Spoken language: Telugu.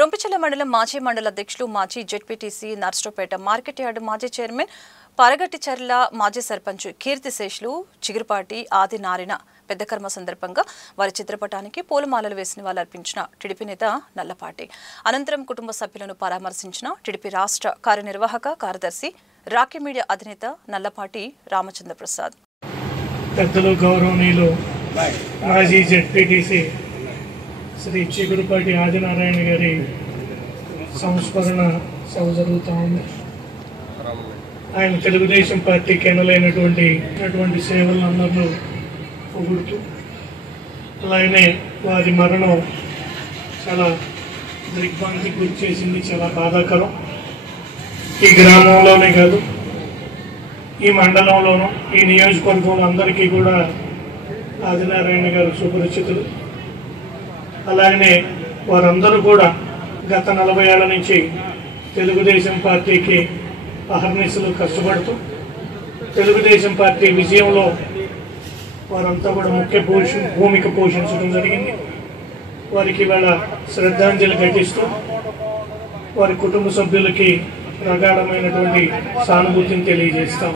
రొంపిచెర్ల మండలం మాజీ మండల అధ్యక్షులు మాజీ జెడ్పీటీసీ నర్సరావుపేట మార్కెట్ యార్డు మాజీ చైర్మన్ పరగట్టిచెర్ల మాజీ సర్పంచ్ కీర్తిశేషులు చిగురుపాటి ఆదినారాయణ పెద్ద కర్మ సందర్భంగా వారి చిత్రపటానికి పూలమాలలు వేసి నివాళులర్పించిన టీడీపీ నేత నల్లపాటి అనంతరం కుటుంబ సభ్యులను పరామర్శించిన టీడీపీ రాష్ట్ర కార్యనిర్వాహక కార్యదర్శి రాకీ మీడియా అధినేత నల్లపాటి రామచంద్ర ప్రసాద్. పెద్దలు గౌరవనీయులు మాజీ జెడ్పీటీసీ శ్రీ చిగురుపాటి ఆదినారాయణ గారి సంస్మరణ సభ జరుగుతూ ఉంది. ఆయన తెలుగుదేశం పార్టీకి ఎనలేనటువంటి సేవలందరూ పొగుడుతూ అలాగనే వారి మరణం చాలా దిగ్భ్రాంతికి గురి చేసింది, చాలా బాధాకరం. ఈ గ్రామంలోనే కాదు, ఈ మండలంలోనూ, ఈ నియోజకవర్గంలో అందరికీ కూడా ఆదినారాయణ గారు సుపరిచితులు. అలాగనే వారందరూ కూడా గత 40 ఏళ్ల నుంచి తెలుగుదేశం పార్టీకి అహర్నిశలు కష్టపడుతూ తెలుగుదేశం పార్టీ విజయంలో వారంతా కూడా ముఖ్య భూమిక పోషించడం జరిగింది. వారికి ఇవాళ శ్రద్ధాంజలి ఘటిస్తూ వారి కుటుంబ సభ్యులకి ప్రగాఢమైనటువంటి సానుభూతిని తెలియజేస్తాం.